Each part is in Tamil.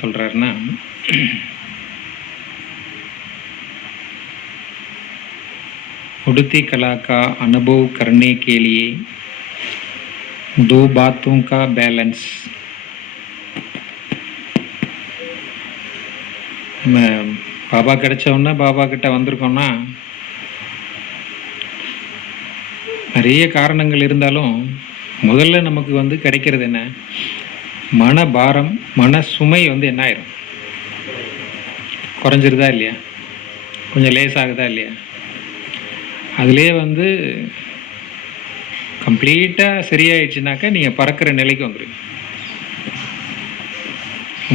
சொல்கிறாருன்னா, उड़ती कला का अनुभव करने के लिए दो बातों का बैलेंस। நம்ம பாபா கிடைச்சோன்னா, பாபா கிட்ட வந்திருக்கோம்னா நிறைய காரணங்கள் இருந்தாலும் முதல்ல நமக்கு கிடைக்கிறது என்ன? மன பாரம், மன சுமை என்ன ஆயிரும்? குறைஞ்சிருதா இல்லையா? கொஞ்சம் லேசாகுதா இல்லையா? அதுலேயே கம்ப்ளீட்டாக சரியாயிடுச்சுனாக்கா நீங்கள் பறக்கிற நிலைக்கு வந்துடுவீங்க.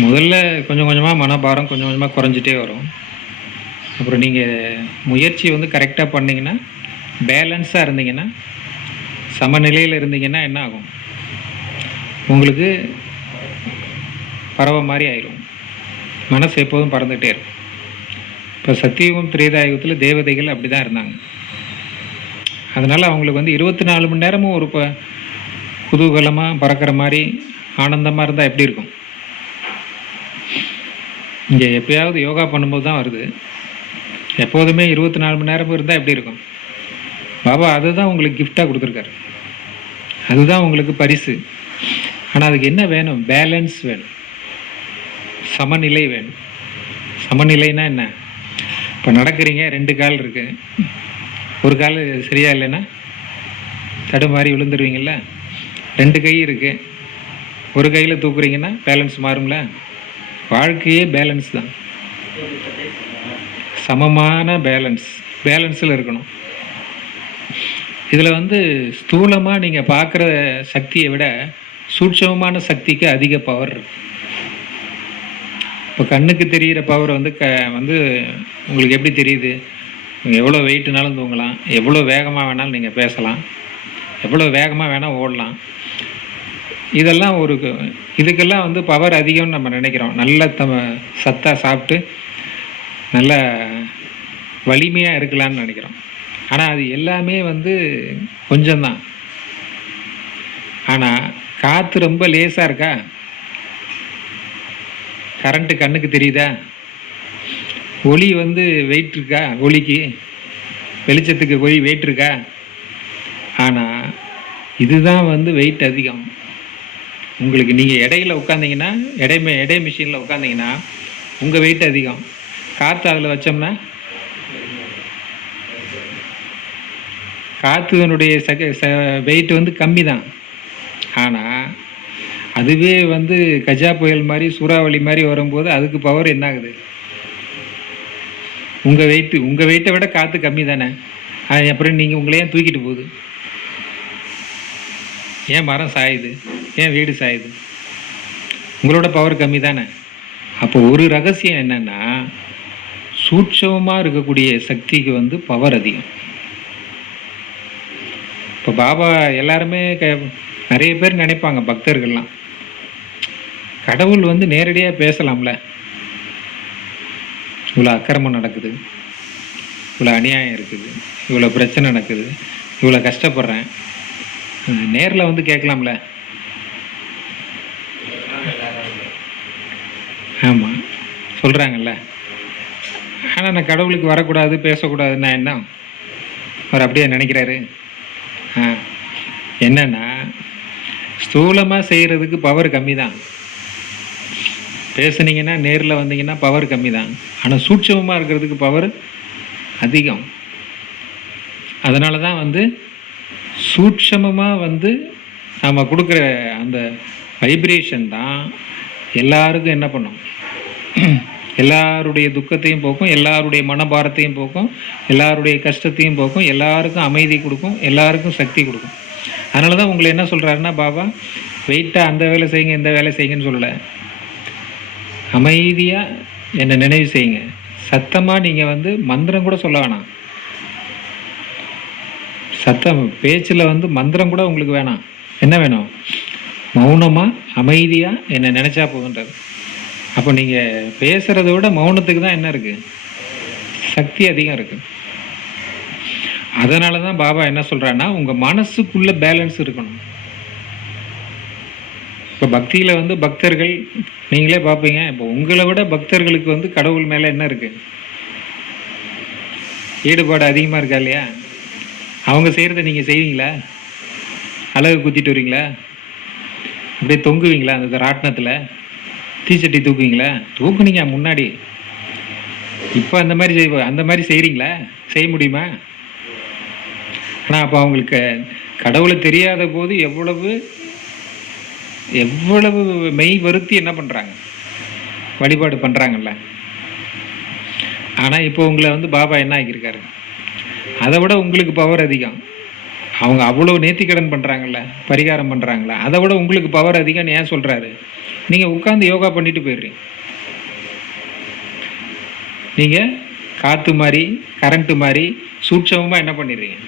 முதல்ல கொஞ்சம் கொஞ்சமாக மனபாரம் கொஞ்சம் கொஞ்சமாக குறைஞ்சிட்டே வரும். அப்புறம் நீங்கள் முயற்சி கரெக்டாக பண்ணிங்கன்னா, பேலன்ஸாக இருந்தீங்கன்னா, சமநிலையில் இருந்தீங்கன்னா என்ன ஆகும்? உங்களுக்கு பறவை மாதிரி ஆயிரும். மனசு எப்போதும் பறந்துகிட்டே இருக்கும். இப்போ சத்தியுகம் திரேதாயுகத்தில் தேவதைகள் அப்படி தான் இருந்தாங்க. அதனால் அவங்களுக்கு 24 மணி நேரமும் ஒரு குதூகலமாக பறக்கிற மாதிரி ஆனந்தமாக இருந்தால் எப்படி இருக்கும்? இங்கே எப்போயாவது யோகா பண்ணும்போது தான் வருது. எப்போதுமே 24 மணி நேரமும் இருந்தால் எப்படி இருக்கும்? பாபா அதுதான் உங்களுக்கு கிஃப்டாக கொடுத்துருக்காரு. அதுதான் உங்களுக்கு பரிசு. ஆனால் அதுக்கு என்ன வேணும்? பேலன்ஸ் வேணும், சமநிலை வேணும். சமநிலைனா என்ன? இப்போ நடக்கிறீங்க, 2 கால் இருக்குது, ஒரு கால் சரியா இல்லைன்னா தடுமாறி விழுந்துருவீங்கள. 2 கை இருக்குது, ஒரு கையில் தூக்குறீங்கன்னா பேலன்ஸ் மாறுங்களா? வாழ்க்கையே பேலன்ஸ் தான். சமமான பேலன்ஸில் இருக்கணும். இதில் ஸ்தூலமாக நீங்கள் பார்க்குற சக்தியை விட சூட்சமமான சக்திக்கு அதிக பவர் இருக்கு. இப்போ கண்ணுக்கு தெரிகிற பவர் உங்களுக்கு எப்படி தெரியுது? எவ்வளோ வெயிட்னாலும் தூங்கலாம், எவ்வளோ வேகமாக வேணாலும் நீங்கள் பேசலாம், எவ்வளோ வேகமாக வேணால் ஓடலாம். இதெல்லாம் இதுக்கெல்லாம் பவர் அதிகம்னு நம்ம நினைக்கிறோம். நல்ல சத்தாக சாப்பிட்டு நல்ல வலிமையாக இருக்கலான்னு நினைக்கிறோம். ஆனால் அது எல்லாமே கொஞ்சம்தான். ஆனால் காற்று ரொம்ப லேசாக இருக்கா? கரண்ட்டு கண்ணுக்கு தெரியுதா? ஒளி வெயிட் இருக்கா? ஒளிக்கு, வெளிச்சத்துக்கு ஒளி வெயிட் இருக்கா? ஆனால் இதுதான் வெயிட் அதிகம். உங்களுக்கு நீங்கள் இடையில உட்காந்திங்கன்னா, எடை மிஷினில் உட்காந்திங்கன்னா உங்கள் வெயிட் அதிகம். காற்று அதில் வச்சோம்னா காற்றுனுடைய வெயிட் கம்மி தான். ஆனால் அதுவே கஜா புயல் மாதிரி, சூறாவளி மாதிரி வரும்போது அதுக்கு பவர் என்ன ஆகுது? உங்கள் வெயிட்டை விட காற்று கம்மி தானே. அப்புறம் நீங்கள் உங்களையும் தூக்கிட்டு போகுது. ஏன் மரம் சாயுது? ஏன் வீடு சாயுது? உங்களோட பவர் கம்மி தானே. அப்போ ஒரு ரகசியம் என்னன்னா, சூட்சமமாக இருக்கக்கூடிய சக்திக்கு பவர் அதிகம். இப்போ பாபா எல்லாருமே நிறைய பேர் நினைப்பாங்க, பக்தர்கள்லாம், கடவுள் நேரடியாக பேசலாம்ல, இவ்வளோ அக்கிரமம் நடக்குது, இவ்வளோ அநியாயம் இருக்குது, இவ்வளோ பிரச்சனை நடக்குது, இவ்வளோ கஷ்டப்படுறேன், நேரில் கேட்கலாம்ல. ஆமாம், சொல்கிறாங்கல்ல. ஆனால் நான் கடவுளுக்கு வரக்கூடாது, பேசக்கூடாதுன்னா என்ன? அவர் அப்படியே நினைக்கிறாரு. என்னன்னா, ஸ்தூலமாக செய்கிறதுக்கு பவர் கம்மி தான். பேசுனீங்கன்னா, நேரில் வந்தீங்கன்னா பவர் கம்மி தான். ஆனால் சூட்சமமாக இருக்கிறதுக்கு பவர் அதிகம். அதனால தான் சூட்சமமாக நாம் கொடுக்குற அந்த வைப்ரேஷன் தான் எல்லாருக்கும் என்ன பண்ணும்? எல்லாருடைய துக்கத்தையும் போக்கும், எல்லாருடைய மனபாரத்தையும் போக்கும், எல்லாருடைய கஷ்டத்தையும் போக்கும், எல்லாருக்கும் அமைதி கொடுக்கும், எல்லாருக்கும் சக்தி கொடுக்கும். அதனால தான் உங்களை என்ன சொல்கிறாருன்னா, பாபா வெயிட்டாக அந்த வேலை செய்யுங்க, இந்த வேலை செய்யுங்கன்னு சொல்லலை. அமைதியாக என்னை நினைவு செய்யுங்க. சத்தமாக நீங்கள் மந்திரம் கூட சொல்ல வேணாம். சத்தம் பேச்சில் மந்திரம் கூட உங்களுக்கு வேணாம். என்ன வேணும்? மௌனமாக அமைதியாக என்னை நினச்சா போகுன்றது. அப்போ நீங்கள் பேசுகிறத விட மௌனத்துக்கு தான் என்ன இருக்குது? சக்தி அதிகம் இருக்குது. அதனால தான் பாபா என்ன சொல்கிறான்னா, உங்கள் மனசுக்குள்ளே பேலன்ஸ் இருக்கணும். இப்போ பக்தியில் வந்து பக்தர்கள் நீங்களே பார்ப்பீங்க. இப்போ உங்களை விட பக்தர்களுக்கு வந்து கடவுள் மேலே என்ன இருக்குது, ஈடுபாடு அதிகமாக இருக்கா இல்லையா? அவங்க செய்கிறத நீங்கள் செய்வீங்களா? அழகு குத்திட்டு வரீங்களா? அப்படியே தொங்குவீங்களா அந்த ராட்டினத்தில்? தீச்சட்டி தூக்குவீங்களா? தூக்குனீங்க முன்னாடி. இப்போ அந்த மாதிரி செய்கிறீங்களா? செய்ய முடியுமா? ஆனால் அப்போ அவங்களுக்கு கடவுளை தெரியாத போது எவ்வளவு மெய் வருத்தி என்ன பண்ணுறாங்க, வழிபாடு பண்ணுறாங்கல்ல. ஆனால் இப்போ உங்களை வந்து பாபா என்ன ஆக்கியிருக்காரு, அதை விட உங்களுக்கு பவர் அதிகம். அவங்க அவ்வளோ நேர்த்திக்கடன் பண்ணுறாங்கல்ல, பரிகாரம் பண்ணுறாங்களா, அதை விட உங்களுக்கு பவர் அதிகம்னு ஏன் சொல்கிறாரு? நீங்கள் உட்காந்து யோகா பண்ணிட்டு போயிடுறீங்க. நீங்கள் காற்று மாதிரி கரண்ட்டு மாதிரி சூட்சமமாக என்ன பண்ணிடுறீங்க,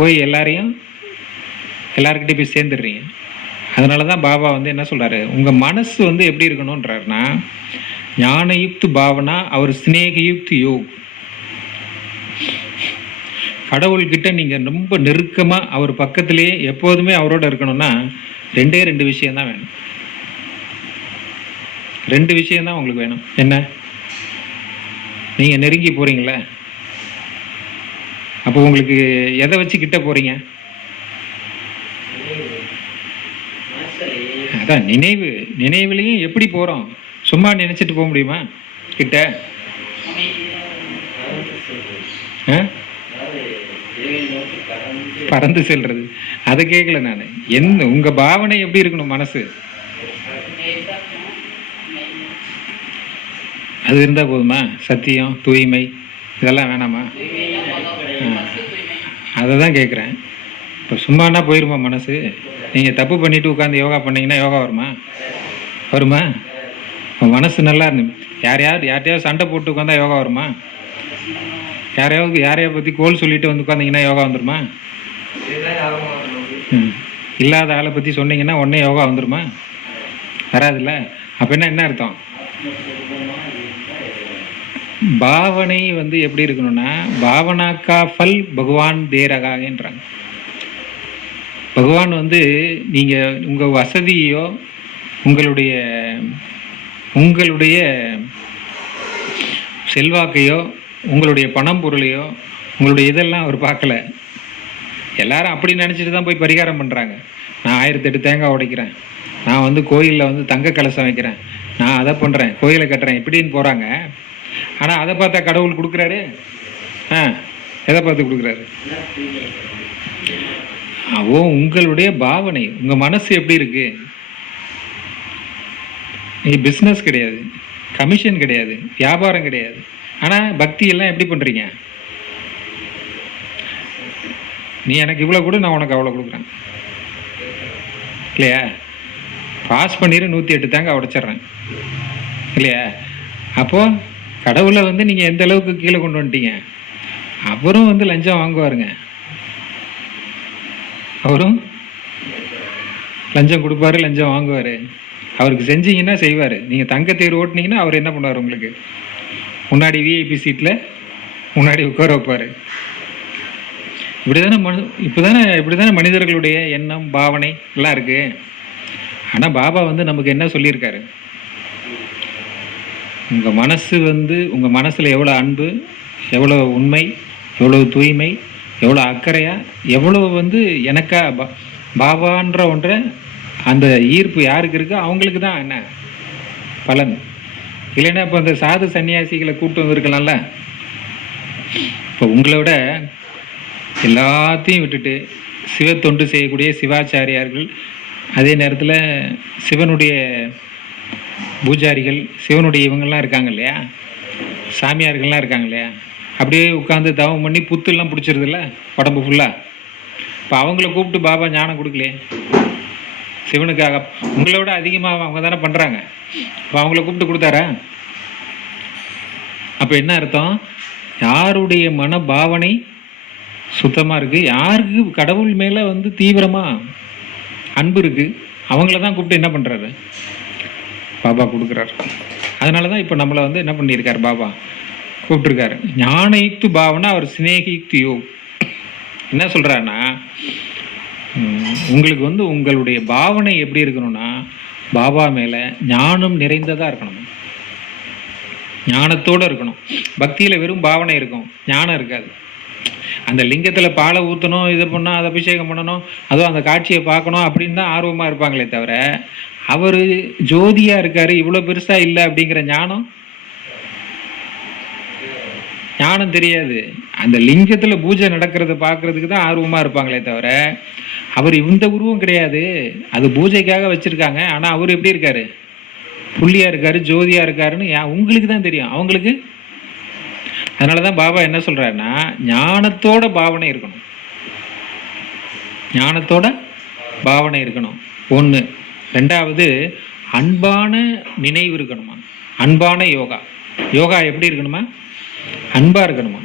போய் எல்லாருக்கிட்டே போய் சேர்ந்துடுறீங்க. அதனால தான் பாபா வந்து என்ன சொல்கிறாரு, உங்கள் மனசு வந்து எப்படி இருக்கணுன்றாருன்னா, ஞானயுக்து பாவனா அவர் ஸ்னேகயுக்து யோக். கடவுள்கிட்ட நீங்கள் ரொம்ப நெருக்கமாக அவர் பக்கத்திலேயே எப்போதுமே அவரோட இருக்கணும்னா ரெண்டு விஷயம்தான் வேணும். 2 விஷயம்தான் உங்களுக்கு வேணும். என்ன? நீங்கள் நெருங்கி போகிறீங்களே, அப்போ உங்களுக்கு எதை வச்சு கிட்ட போகிறீங்க? அதான் நினைவுலையும் எப்படி போகிறோம்? சும்மா நினச்சிட்டு போக முடியுமா கிட்ட? பறந்து செல்றது அதை கேட்கல நான். உங்கள் பாவனை எப்படி இருக்கணும்? மனசு அது இருந்தால் போதுமா? சத்தியம், தூய்மை இதெல்லாம் வேணாமா? அதை தான் கேட்குறேன். இப்போ சும்மானா போயிருமா மனசு? நீங்கள் தப்பு பண்ணிவிட்டு உட்காந்து யோகா பண்ணிங்கன்னா யோகா வருமா? மனசு நல்லா இருந்து யார்ட்டையாவது சண்டை போட்டு உட்காந்தா யோகா வருமா? யாரையா பற்றி கோல் சொல்லிட்டு வந்து உட்காந்திங்கன்னா யோகா வந்துடுமா? இல்லாத ஆளை பற்றி சொன்னீங்கன்னா உடனே யோகா வந்துடுமா? வராதுல்ல. அப்போ என்ன அர்த்தம்? பாவனை வந்து எப்படி இருக்கணும்னா, பாவனாக்கா ஃபல் பகவான் தேரகான்றாங்க. பகவான் வந்து நீங்கள் உங்கள் வசதியோ உங்களுடைய செல்வாக்கையோ உங்களுடைய பணம் பொருளையோ உங்களுடைய இதெல்லாம் அவர் பார்க்கல. எல்லாரும் அப்படி நினச்சிட்டு தான் போய் பரிகாரம் பண்ணுறாங்க. நான் 1008 தேங்காய் உடைக்கிறேன், நான் வந்து கோயிலில் வந்து தங்க கலசம் வைக்கிறேன், நான் அதை பண்ணுறேன், கோயிலை கட்டுறேன் இப்படின்னு போகிறாங்க. ஆனால் அதை பார்த்தா கடவுள் கொடுக்குறாரு? எதை பார்த்து கொடுக்குறாரு? உங்களுடைய பாவனை, உங்கள் மனசு எப்படி இருக்கு? நீங்கள் பிஸ்னஸ் கிடையாது, கமிஷன் கிடையாது, வியாபாரம் கிடையாது. ஆனால் பக்தி எல்லாம் எப்படி பண்ணுறீங்க? நீ எனக்கு இவ்வளோ கொடு, நான் உனக்கு அவ்வளோ கொடுக்குறேன் இல்லையா? பாஸ் பண்ணிடு, 108 தேங்காய் உடைச்சிட்றேன் இல்லையா? அப்போது கடவுளை வந்து நீங்கள் எந்த அளவுக்கு கீழே கொண்டு வந்துட்டீங்க. அவரும் வந்து லஞ்சம் வாங்குவாருங்க, அவரும் லஞ்சம் கொடுப்பாரு, லஞ்சம் வாங்குவார். அவருக்கு செஞ்சீங்கன்னா செய்வார். நீங்கள் தங்கத்தேர் ஓட்டினீங்கன்னா அவர் என்ன பண்ணுவார்? உங்களுக்கு முன்னாடி விஐபி சீட்டில் முன்னாடி உட்கார வைப்பார். இப்படி தானே மனிதர்களுடைய எண்ணம் பாவனை எல்லாம் இருக்குது. ஆனால் பாபா வந்து நமக்கு என்ன சொல்லியிருக்காரு? உங்கள் மனசு வந்து உங்கள் மனசில் எவ்வளோ அன்பு, எவ்வளோ உண்மை, எவ்வளோ தூய்மை, எவ்வளோ அக்கறையாக, எவ்வளோ வந்து எனக்கா பாபான்ற ஒன்றை அந்த ஈர்ப்பு யாருக்கு இருக்கோ அவங்களுக்கு தான் என்ன பலன். இல்லைன்னா இப்போ அந்த சாது சன்னியாசிகளை கூப்பிட்டு வந்திருக்கலாம்ல. இப்போ உங்களை விட எல்லாத்தையும் விட்டுட்டு சிவத்தொண்டு செய்யக்கூடிய சிவாச்சாரியார்கள், அதே நேரத்தில் சிவனுடைய பூஜாரிகள், சிவனுடைய இவங்கள்லாம் இருக்காங்க இல்லையா, சாமியார்கள்லாம் இருக்காங்க இல்லையா, அப்படியே உட்காந்து தவம் பண்ணி புத்துலாம் பிடிச்சிருதுல்ல உடம்பு ஃபுல்லாக. இப்போ அவங்கள கூப்பிட்டு பாபா ஞானம் கொடுக்கலையே சிவனுக்காக. உங்களை விட அதிகமாக அவங்க தானே பண்ணுறாங்க. இப்போ அவங்கள கூப்பிட்டு கொடுத்தாரா? அப்போ என்ன அர்த்தம்? யாருடைய மன பாவனை சுத்தமாக இருக்குது, யாருக்கு கடவுள் மேலே வந்து தீவிரமாக அன்பு இருக்குது, அவங்கள தான் கூப்பிட்டு என்ன பண்ணுறாரு? பாபா கொடுக்குறாரு. அதனால தான் இப்போ நம்மளை வந்து என்ன பண்ணியிருக்கார்? பாபா கூப்பிட்டுருக்காரு. ஞானயுக்து பாவனா அவர் ஸ்னேகியுக்து யோக். என்ன சொல்கிறாருன்னா, உங்களுக்கு வந்து உங்களுடைய பாவனை எப்படி இருக்கணும்னா, பாபா மேலே ஞானம் நிறைந்ததாக இருக்கணும், ஞானத்தோடு இருக்கணும். பக்தியில் வெறும் பாவனை இருக்கும், ஞானம் இருக்காது. அந்த லிங்கத்தில் பாலை ஊற்றணும், இது பண்ணணும், அதை அபிஷேகம் பண்ணணும், அதுவும் அந்த காட்சியை பார்க்கணும் அப்படின்னு தான் ஆர்வமாக இருப்பாங்களே தவிர, அவர் ஜோதியாக இருக்கார், இவ்வளோ பெருசாக இல்லை அப்படிங்கிற ஞானம் தெரியாது. அந்த லிங்கத்தில் பூஜை நடக்கிறத பார்க்கறதுக்கு தான் ஆர்வமாக இருப்பாங்களே தவிர, அவர் இந்த உருவம் கிடையாது, அது பூஜைக்காக வச்சுருக்காங்க, ஆனால் அவர் எப்படி இருக்கார், புள்ளியாக இருக்கார், ஜோதியாக இருக்காருன்னு உங்களுக்கு தான் தெரியும், அவங்களுக்கு. அதனால தான் பாபா என்ன சொல்கிறாருன்னா, ஞானத்தோட பாவனை இருக்கணும், ஞானத்தோட பாவனை இருக்கணும். ஒன்று. ரெண்டாவது, அன்பான நினைவு இருக்கணுமா, அன்பான யோகா. யோகா எப்படி இருக்கணுமா, அன்பாக இருக்கணுமா.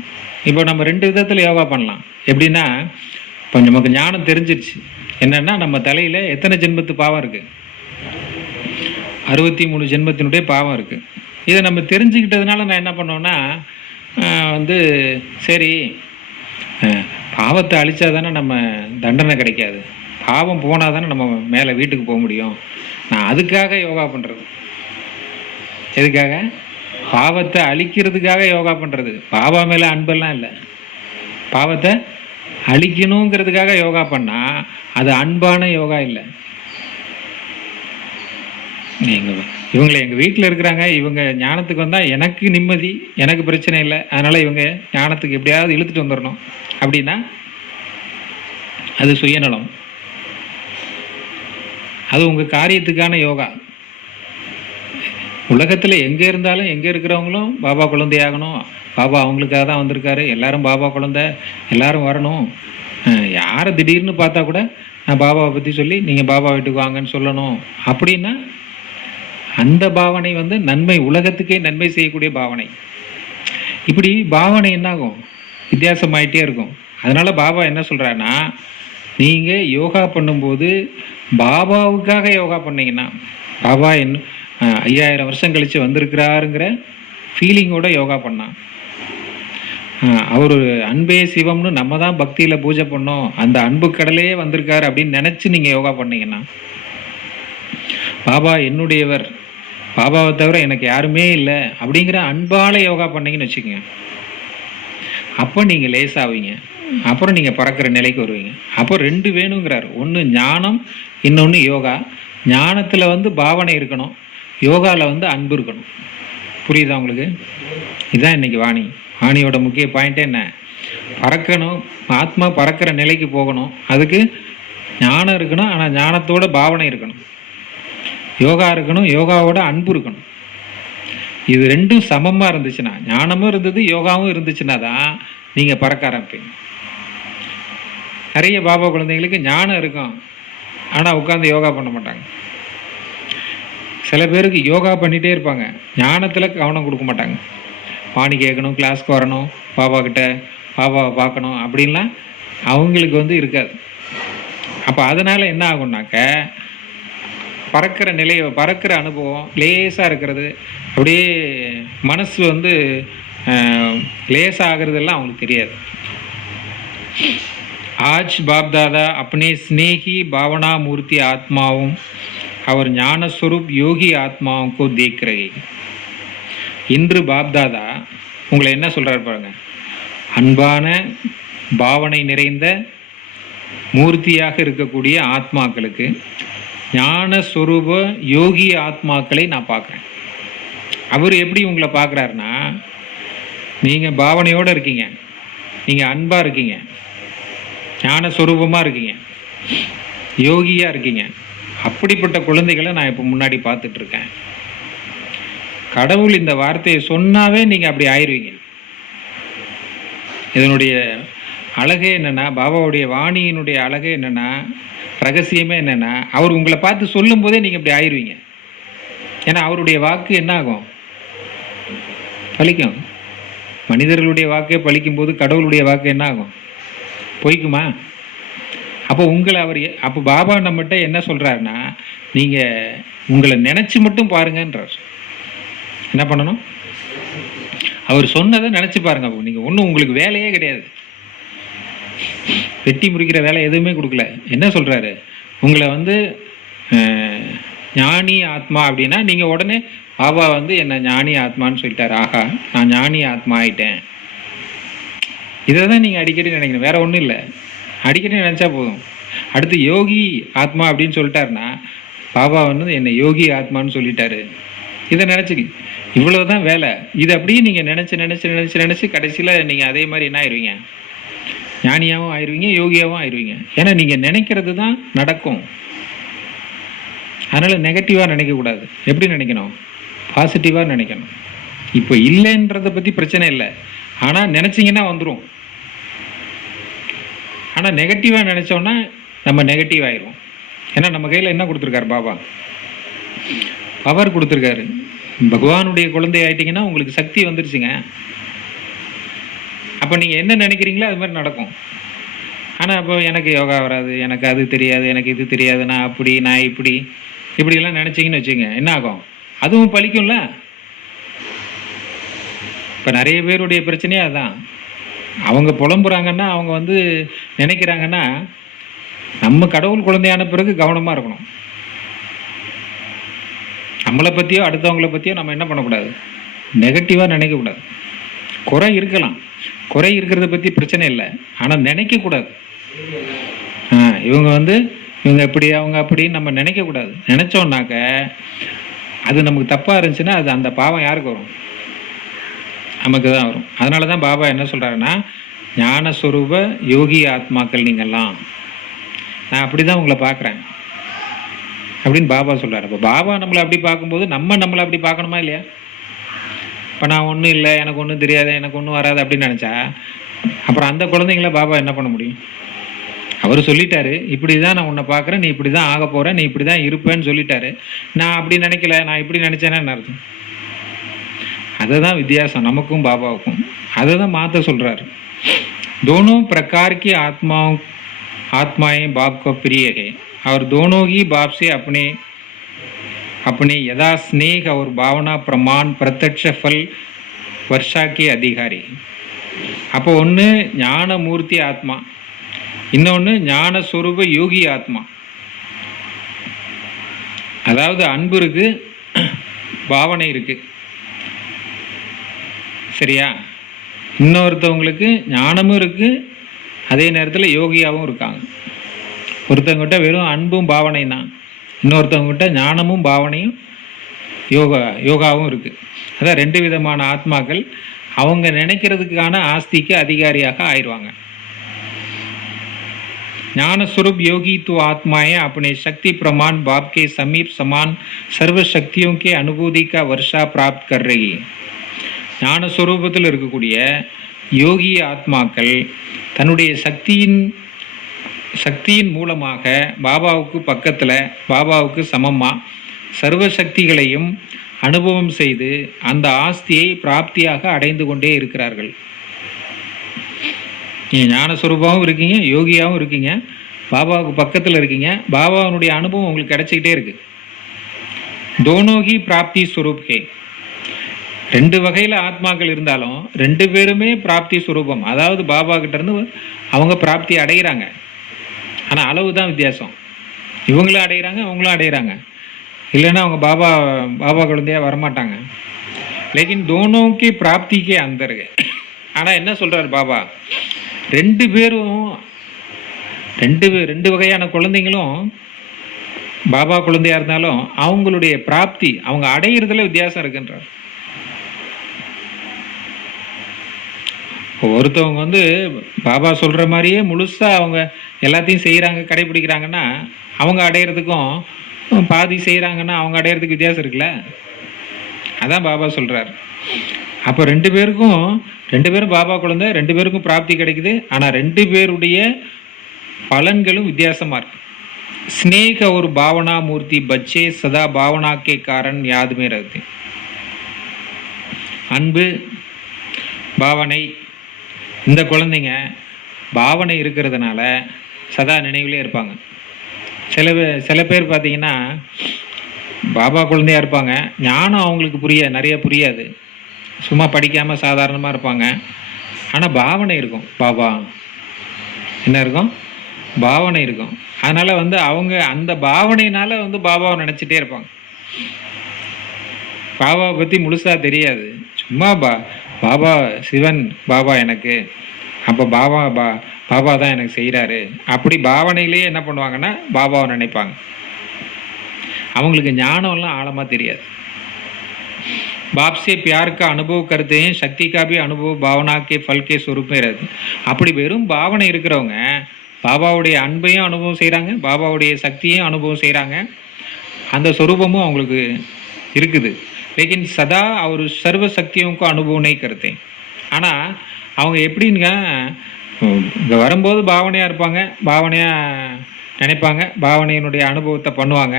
இப்போ நம்ம 2 விதத்தில் யோகா பண்ணலாம். எப்படின்னா, இப்போ நமக்கு ஞானம் தெரிஞ்சிருச்சு என்னென்னா, நம்ம தலையில் எத்தனை ஜென்மத்து பாவம் இருக்குது, 63 ஜென்மத்தினுடைய பாவம் இருக்குது. இதை நம்ம தெரிஞ்சுக்கிட்டதுனால நான் என்ன பண்ணோன்னா, வந்து சரி பாவத்தை அழிச்சா தானே நம்ம தண்டனை கிடைக்காது, பாவம் போனால் தானே நம்ம மேலே வீட்டுக்கு போக முடியும், நான் அதுக்காக யோகா பண்ணுறது. எதுக்காக? பாவத்தை அழிக்கிறதுக்காக யோகா பண்ணுறது. பாபா மேலே அன்பெல்லாம் இல்லை, பாவத்தை அழிக்கணுங்கிறதுக்காக யோகா பண்ணால் அது அன்பான யோகா இல்லை. இவங்களை எங்கள் வீட்டில் இருக்கிறாங்க, இவங்க ஞானத்துக்கு வந்தால் எனக்கு நிம்மதி, எனக்கு பிரச்சனை இல்லை, அதனால் இவங்க ஞானத்துக்கு எப்படியாவது இழுத்துட்டு வந்துடணும் அப்படின்னா அது சுயநலம், அது உங்கள் காரியத்துக்கான யோகா. உலகத்தில் எங்கே இருந்தாலும் எங்கே இருக்கிறவங்களும் பாபா குழந்தையாகணும், பாபா அவங்களுக்காக தான் வந்திருக்காரு, எல்லாரும் பாபா குழந்தை, எல்லாரும் வரணும். யாரை திடீர்னு பார்த்தா கூட நான் பாபாவை பற்றி சொல்லி நீங்கள் பாபா வீட்டுக்கு வாங்கன்னு சொல்லணும் அப்படின்னா அந்த பாவனை வந்து நன்மை, உலகத்துக்கே நன்மை செய்யக்கூடிய பாவனை. இப்படி பாவனை என்னாகும், வித்தியாசமாயிட்டே இருக்கும். அதனால பாபா என்ன சொல்கிறாருன்னா, நீங்கள் யோகா பண்ணும்போது பாபாவுக்காக யோகா பண்ணீங்கன்னா, பாபா 5000 வருஷம் கழித்து வந்திருக்கிறாருங்கிற ஃபீலிங்கோட யோகா பண்ணான். அவர் அன்பே சிவம்னு நம்ம தான் பக்தியில் பூஜை பண்ணோம், அந்த அன்பு கடலே வந்திருக்காரு அப்படின்னு நினச்சி நீங்கள் யோகா பண்ணீங்கன்னா, பாபா என்னுடையவர், பாபாவை தவிர எனக்கு யாருமே இல்லை அப்படிங்கிற அன்பால யோகா பண்ணீங்கன்னு வச்சுக்கோங்க, அப்போ நீங்கள் லேசாவீங்க, அப்புறம் நீங்கள் பறக்கிற நிலைக்கு வருவீங்க. அப்போ 2 வேணுங்கிறார், ஒன்று ஞானம், இன்னொன்று யோகா. ஞானத்தில் வந்து பாவனை இருக்கணும், யோகாவில் வந்து அன்பு இருக்கணும். புரியுதா உங்களுக்கு? இதுதான் இன்னைக்கு வாணியோட முக்கிய பாயிண்ட்டே என்ன, பறக்கணும், ஆத்மா பறக்கிற நிலைக்கு போகணும், அதுக்கு ஞானம் இருக்கணும், ஆனால் ஞானத்தோட பாவனை இருக்கணும், யோகா இருக்கணும், யோகாவோட அன்பு இருக்கணும். இது 2ம் சமமாக இருந்துச்சுன்னா, ஞானமும் இருந்தது யோகாவும் இருந்துச்சுன்னா தான் நீங்கள் பறக்க ஆரம்பிப்பீங்க. நிறைய பாபா குழந்தைங்களுக்கு ஞானம் இருக்கும், ஆனால் உட்காந்து யோகா பண்ண மாட்டாங்க. சில பேருக்கு யோகா பண்ணிகிட்டே இருப்பாங்க, ஞானத்தில் கவனம் கொடுக்க மாட்டாங்க. பாணி கேட்கணும், கிளாஸ்க்கு வரணும், பாபா கிட்ட பாபாவை பார்க்கணும் அப்படின்லாம் அவங்களுக்கு வந்து இருக்காது. அப்போ அதனால் என்ன ஆகும்னாக்க, பறக்கிற நிலையை, பறக்கிற அனுபவம் லேசாக இருக்கிறது, அப்படியே மனசு வந்து லேசாக ஆகிறதெல்லாம் அவங்களுக்கு தெரியாது. ஆஜ் பாப்தாதா अपने स्नेही भावना मूर्ति आत्माओं और ஞான ஸ்வரூப் யோகி ஆத்மாவும் को देख रहे. இன்று பாப்தாதா உங்களை என்ன சொல்கிறார் பாருங்க, அன்பான பாவனை நிறைந்த மூர்த்தியாக இருக்கக்கூடிய ஆத்மாக்களுக்கு, ஞான ஸ்வரூப யோகி ஆத்மாக்களை நான் பார்க்குறேன். அவர் எப்படி உங்களை பார்க்குறாருன்னா, நீங்கள் பாவனையோடு இருக்கீங்க, நீங்கள் அன்பாக இருக்கீங்க, ஞான ஸ்வரூபமாக இருக்கீங்க, யோகியாக இருக்கீங்க. அப்படிப்பட்ட குழந்தைகளை நான் இப்போ முன்னாடி பார்த்துட்ருக்கேன். கடவுள் இந்த வார்த்தையை சொன்னாவே நீங்கள் அப்படி ஆயிடுவீங்க. இதனுடைய அழகே என்னென்னா, பாபாவுடைய வாணியினுடைய அழகே என்னென்னா, ரகசியமே என்னென்னா, அவர் உங்களை பார்த்து சொல்லும் போதே நீங்கள் இப்படி ஆயிடுவீங்க. ஏன்னா அவருடைய வாக்கு என்ன ஆகும், பலிக்கும். மனிதர்களுடைய வாக்கே பலிக்கும் போது கடவுளுடைய வாக்கு என்ன ஆகும், பொய்க்குமா? அப்போ உங்களை அப்போ பாபா நம்மகிட்ட என்ன சொல்கிறாருன்னா, நீங்கள் உங்களை நினச்சி மட்டும் பாருங்கன்றார். என்ன பண்ணணும், அவர் சொன்னதை நினச்சி பாருங்க. நீங்கள் ஒன்றும் உங்களுக்கு வேலையே கிடையாது. வெட்டி முறிக்கிற வேலை எதுவுமே கொடுக்கல. என்ன சொல்கிறாரு, உங்களை வந்து ஞானி ஆத்மா அப்படின்னா நீங்கள் உடனே பாபா வந்து என்னை ஞானி ஆத்மான்னு சொல்லிட்டாரு. ஆஹா, நான் ஞானி ஆத்மா ஆயிட்டேன். இதை தான் நீங்கள் அடிக்கடி நினைக்கணும், வேற ஒன்றும் இல்லை. அடிக்கடி நினச்சா போதும். அடுத்து யோகி ஆத்மா அப்படின்னு சொல்லிட்டாருன்னா பாபா வந்து என்னை யோகி ஆத்மான்னு சொல்லிட்டாரு. இதை நினச்சிக்க, இவ்வளவுதான் வேலை. இது அப்படியே நீங்கள் நினச்சி நினச்சி நினச்சி நினச்சி கடைசியில் நீங்கள் அதே மாதிரி என்ன ஆயிடுவீங்க, ஞானியாகவும் ஆயிடுவீங்க, யோகியாகவும் ஆயிடுவீங்க. ஏன்னா நீங்கள் நினைக்கிறது தான் நடக்கும். அதனால் நெகட்டிவாக நினைக்கக்கூடாது. எப்படி நினைக்கணும், பாசிட்டிவாக நினைக்கணும். இப்போ இல்லைன்றதை பற்றி பிரச்சனை இல்லை, ஆனால் நினச்சிங்கன்னா வந்துடும். ஆனால் நெகட்டிவாக நினச்சோன்னா நம்ம நெகட்டிவ் ஆயிரும். ஏன்னா நம்ம கையில் என்ன கொடுத்துருக்காரு பாபா, பவர் கொடுத்துருக்காரு. பகவானுடைய குழந்தை ஆயிட்டீங்கன்னா உங்களுக்கு சக்தி வந்துருச்சுங்க. அப்போ நீங்கள் என்ன நினைக்கிறீங்களோ அது மாதிரி நடக்கும். ஆனால் அப்போ எனக்கு யோகா வராது, எனக்கு அது தெரியாது, எனக்கு இது தெரியாது, நான் அப்படி நான் இப்படியெல்லாம் நினச்சிங்கன்னு வச்சுங்க, என்ன ஆகும், அதுவும் பலிக்கும்ல. இப்போ நிறைய பேருடைய பிரச்சனையே அதுதான். அவங்க புலம்புறாங்கன்னா, அவங்க வந்து நினைக்கிறாங்கன்னா, நம்ம கடவுள் குழந்தையான பிறகு கவனமாக இருக்கணும். நம்மளை பற்றியோ அடுத்தவங்களை பற்றியோ நம்ம என்ன பண்ணக்கூடாது, நெகட்டிவாக நினைக்கக்கூடாது. குறை இருக்கலாம், குறை இருக்கிறத பற்றி பிரச்சனை இல்லை, ஆனால் நினைக்கக்கூடாது. இவங்க எப்படி அவங்க அப்படின்னு நம்ம நினைக்கக்கூடாது. நினச்சோன்னாக்க அது நமக்கு தப்பாக இருந்துச்சுன்னா அது அந்த பாவம் யாருக்கு வரும், நமக்கு தான் வரும். அதனால தான் பாபா என்ன சொல்கிறாருன்னா, ஞானஸ்வரூப யோகி ஆத்மாக்கள் நீங்கள்லாம், நான் அப்படி தான் உங்களை பார்க்குறேன் அப்படின்னு பாபா சொல்கிறார். இப்போ பாபா நம்மளை அப்படி பார்க்கும்போது நம்மளை அப்படி பார்க்கணுமா இல்லையா? இப்போ நான் ஒன்றும் இல்லை, எனக்கு ஒன்றும் தெரியாது, எனக்கு ஒன்றும் வராது அப்படின்னு நினச்சா அப்புறம் அந்த குழந்தைங்கள பாபா என்ன பண்ண முடியும்? அவர் சொல்லிட்டாரு, இப்படி தான் நான் உன்னை பார்க்குறேன், நீ இப்படி தான் ஆக போகிற, நீ இப்படி தான் இருப்பேன்னு சொல்லிட்டாரு. நான் அப்படி நினைக்கல, நான் இப்படி நினச்சேன்னா என்ன அர்த்தம்? அதை தான் வித்தியாசம் நமக்கும் பாபாவுக்கும். அதை தான் மாற்ற சொல்கிறாரு. दोनों प्रकार की आत्माएं बाप को प्रिय है और दोनों ही बाप से अपने यदा स्नेह और भावना प्रमाण प्रत्यक्ष फल वर्षा के अधिकारी. அப்போ ஒன்று ஞானமூர்த்தி ஆத்மா, இன்னொன்று ஞானஸ்வரூப யோகி ஆத்மா. அதாவது அன்பு இருக்கு, பாவனை இருக்கு, சரியா? இன்னொருத்தவங்களுக்கு ஞானமும் இருக்கு, அதே நேரத்தில் யோகியாகவும் இருக்காங்க. ஒருத்தவங்கிட்ட வெறும் அன்பும் பாவனை தான், இன்னொருத்தவங்கிட்ட ஞானமும் பாவனையும் யோகாவும் இருக்கு. அதான் ரெண்டு விதமான ஆத்மாக்கள். அவங்க நினைக்கிறதுக்கான ஆஸ்திக்கு அதிகாரியாக ஆயிடுவாங்க. ज्ञानस्वरूप योगी तो आत्माएं अपने शक्ति प्रमाण बाप के समीप समान सर्व शक्तियों के अनुभूति का वर्षा प्राप्त कर रही है. ஞானஸ்வரூபத்தில் இருக்கக்கூடிய யோகி ஆத்மாக்கள் தன்னுடைய சக்தியின் மூலமாக பாபாவுக்கு பக்கத்தில், பாபாவுக்கு சமமாக சர்வ சக்திகளையும் அனுபவம் செய்து அந்த ஆஸ்தியை பிராப்தியாக அடைந்து கொண்டே இருக்கிறார்கள். நீங்கள் ஞானஸ்வரூபாவும் இருக்கீங்க, யோகியாகவும் இருக்கீங்க, பாபாவுக்கு பக்கத்தில் இருக்கீங்க, பாபாவுடைய அனுபவம் உங்களுக்கு கிடைச்சிக்கிட்டே இருக்கு. தோனோகி பிராப்தி ஸ்வரூப் ஹே. ரெண்டு வகையில் ஆத்மாக்கள் இருந்தாலும் ரெண்டு பேருமே பிராப்தி ஸ்வரூபம். அதாவது பாபா கிட்ட இருந்து அவங்க பிராப்தி அடைகிறாங்க. ஆனால் அளவு தான் வித்தியாசம். இவங்களும் அடைகிறாங்க, அவங்களும் அடைகிறாங்க. இல்லைன்னா அவங்க பாபா குழந்தையாக வரமாட்டாங்க. லேக்கின் தோனோக்கி பிராப்திக்கே அந்தர். ஆனால் என்ன சொல்கிறார் பாபா, ரெண்டு பேரும் ரெண்டு வகையான குழந்தைங்களும் பாபா குழந்தையாக இருந்தாலும் அவங்களுடைய பிராப்தி, அவங்க அடையிறதுல வித்தியாசம் இருக்குன்றார். ஒருத்தவங்க பாபா சொல்கிற மாதிரியே முழுசாக அவங்க எல்லாத்தையும் செய்கிறாங்க, கடைபிடிக்கிறாங்கன்னா அவங்க அடையிறதுக்கும், பாதி செய்கிறாங்கன்னா அவங்க அடையிறதுக்கு வித்தியாசம் இருக்குல்ல. அதான் பாபா சொல்கிறார். அப்போ ரெண்டு பேரும் பாபா குழந்தை, ரெண்டு பேருக்கும் பிராப்தி கிடைக்குது. ஆனால் ரெண்டு பேருடைய பலன்களும் வித்தியாசமாக இருக்கு. स्नेह और भावना मूर्ति बच्चे सदा भावना के कारण याद में रहते. அன்பு பாவனை, இந்த குழந்தைங்க பாவனை இருக்கிறதுனால சதா நினைவிலே இருப்பாங்க. சில பேர் பார்த்தீங்கன்னா பாபா குழந்தையாக இருப்பாங்க, ஞானம் அவங்களுக்கு நிறைய புரியாது, சும்மா படிக்காமல் சாதாரணமாக இருப்பாங்க. ஆனால் பாவனை இருக்கும், பாபா என்ன இருக்கும்? பாவனை இருக்கும். அதனால் வந்து அவங்க அந்த பாவனையினால் வந்து பாபாவை நினச்சிட்டே இருப்பாங்க. பாபாவை பற்றி முழுசாக தெரியாது. சும்மா பாபா சிவன் பாபா எனக்கு, அப்போ பாபா தான் எனக்கு செய்கிறாரு, அப்படி பாவனையிலேயே என்ன பண்ணுவாங்கன்னா பாபாவை நினைப்பாங்க. அவங்களுக்கு ஞானம்லாம் ஆழமாக தெரியாது. बाप से प्यार का अनुभव करते हैं, शक्ति का भी अनुभव भावना के फल के स्वरूप में रहते. அப்படி வெறும் பாவனை இருக்கிறவங்க பாபாவுடைய அன்பையும் அனுபவம் செய்கிறாங்க, பாபாவுடைய சக்தியையும் அனுபவம் செய்கிறாங்க, அந்த ஸ்வரூபமும் அவங்களுக்கு இருக்குது. लेकिन सदा और सर्व शक्तियों को अनुभव नहीं करते. ஆனால் அவங்க எப்படிங்க இங்கே வரும்போது பாவனையாக இருப்பாங்க, பாவனையாக நினைப்பாங்க, பாவனையினுடைய அனுபவத்தை பண்ணுவாங்க.